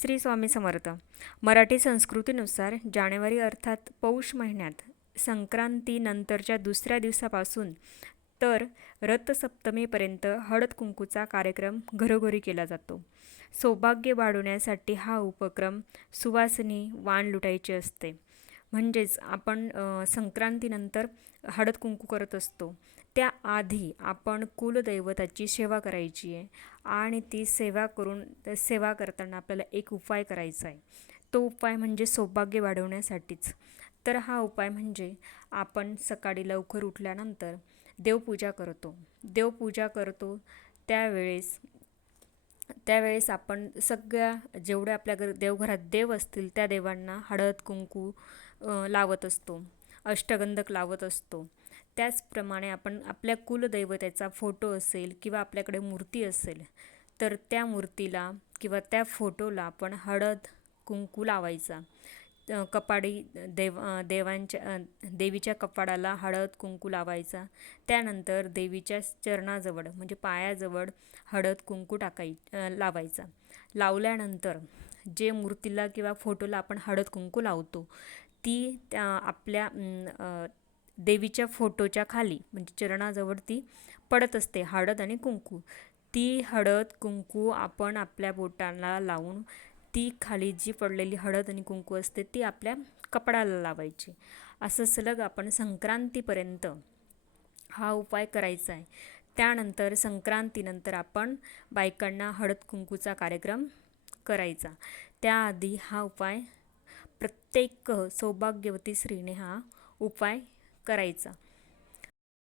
श्री स्वामी समर्थ. मराठी संस्कृतीनुसार जानेवारी अर्थात पौष महिन्यात संक्रांतीनंतरच्या दुसऱ्या दिवसापासून तर रथसप्तमीपर्यंत हळद कुंकूचा कार्यक्रम घरोघरी केला जातो. सौभाग्य वाढवण्यासाठी हा उपक्रम सुवासनी वाण लुटायची असते. म्हणजेच आपण संक्रांतीनंतर हळद कुंकू करत असतो. त्याआधी आपण कुलदैवताची सेवा करायची आहे आणि ती सेवा करून सेवा करताना आपल्याला एक उपाय करायचा आहे. तो उपाय म्हणजे सौभाग्य वाढवण्यासाठीच. तर हा उपाय म्हणजे आपण सकाळी लवकर उठल्यानंतर देवपूजा करतो. देवपूजा करतो त्यावेळेस त्यावेळेस आपण सगळ्या जेवढ्या आपल्या घर देवघरात देव असतील त्या देवांना हळद कुंकू लावत असतो. अष्टगंधक लावत असतो. त्याचप्रमाणे आपण आपल्या कुलदैवतेचा फोटो असेल किंवा आपल्याकडे मूर्ती असेल तर त्या मूर्तीला किंवा त्या फोटोला आपण हळद कुंकू लावायचा. कपाडी देव देवांच्या देवीच्या कपाडाला हळद कुंकू लावायचा. त्यानंतर देवीच्या चरणाजवळ म्हणजे पायाजवळ हळद कुंकू टाकाय लावायचा. लावल्यानंतर जे मूर्तीला किंवा फोटोला आपण हळद कुंकू लावतो ती त्या आपल्या देवीच्या फोटोच्या खाली म्हणजे चरणाजवळ ती पडत असते हळद आणि कुंकू. ती हळद कुंकू आपण आपल्या बोटांना लावून ती खाली जी पडलेली हळद आणि कुंकू असते ती आपल्या कपडाला लावायची. असं सलग आपण संक्रांतीपर्यंत हा उपाय करायचा आहे. त्यानंतर संक्रांतीनंतर आपण बायकांना हळद कुंकूचा कार्यक्रम करायचा. त्याआधी हा उपाय प्रत्येक सौभाग्यवती स्त्रीने हा उपाय करायचा.